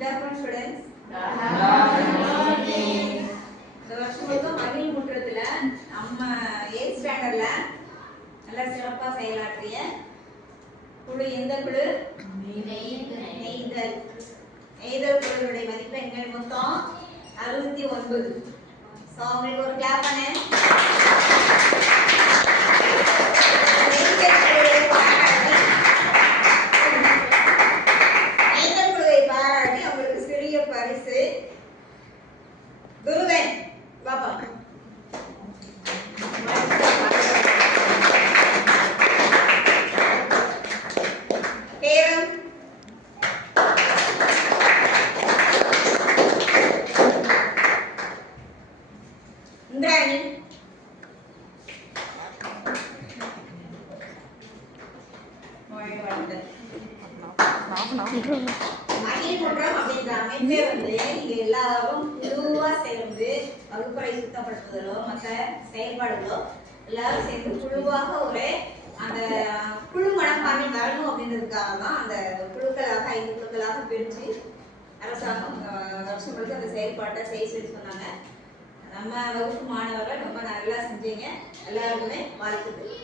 Good afternoon, students. இந்த வருஷம் முழுக்க மகிழ் முற்றத்துல நம்ம 8th ஸ்டாண்டர்ட்ல நல்ல சிறப்பா செயலாற்றிய குழு எந்த குழு? நெய்தல். நெய்தல் குழுவுடைய மதிப்பெண்கள் மொத்தம் 69. ஸோ அவங்களுக்கு ஒரு கிளாப் பண்ணு. நெய்தல் குழுவை பாராட்டி அவங்களுக்கு சிறிய பரிசு. குருவன் பாப்பா பேரம் இந்திராணி மகிழ்முற்றம் அப்படின்ற அமைப்பே வந்து இங்க எல்லாரும் குழுவா சேர்ந்து வகுப்பறை சுத்தப்படுத்துதலோ மற்ற செயல்பாடுகளோ எல்லாரும் சேர்ந்து குழுவாக ஒரு அந்த குழு மனப்பான்மை வரணும் அப்படின்றதுக்காக தான் அந்த குழுக்களாக 5 குழுக்களாக பிரித்து அரசாங்கம் வருஷம் முழுக்க அந்த செயல்பாட்டை செய்ய சொல்லி சொன்னாங்க. நம்ம வகுப்பு மாணவர்கள் ரொம்ப நல்லா செஞ்சீங்க. எல்லாருக்குமே வாழ்த்துக்கள்.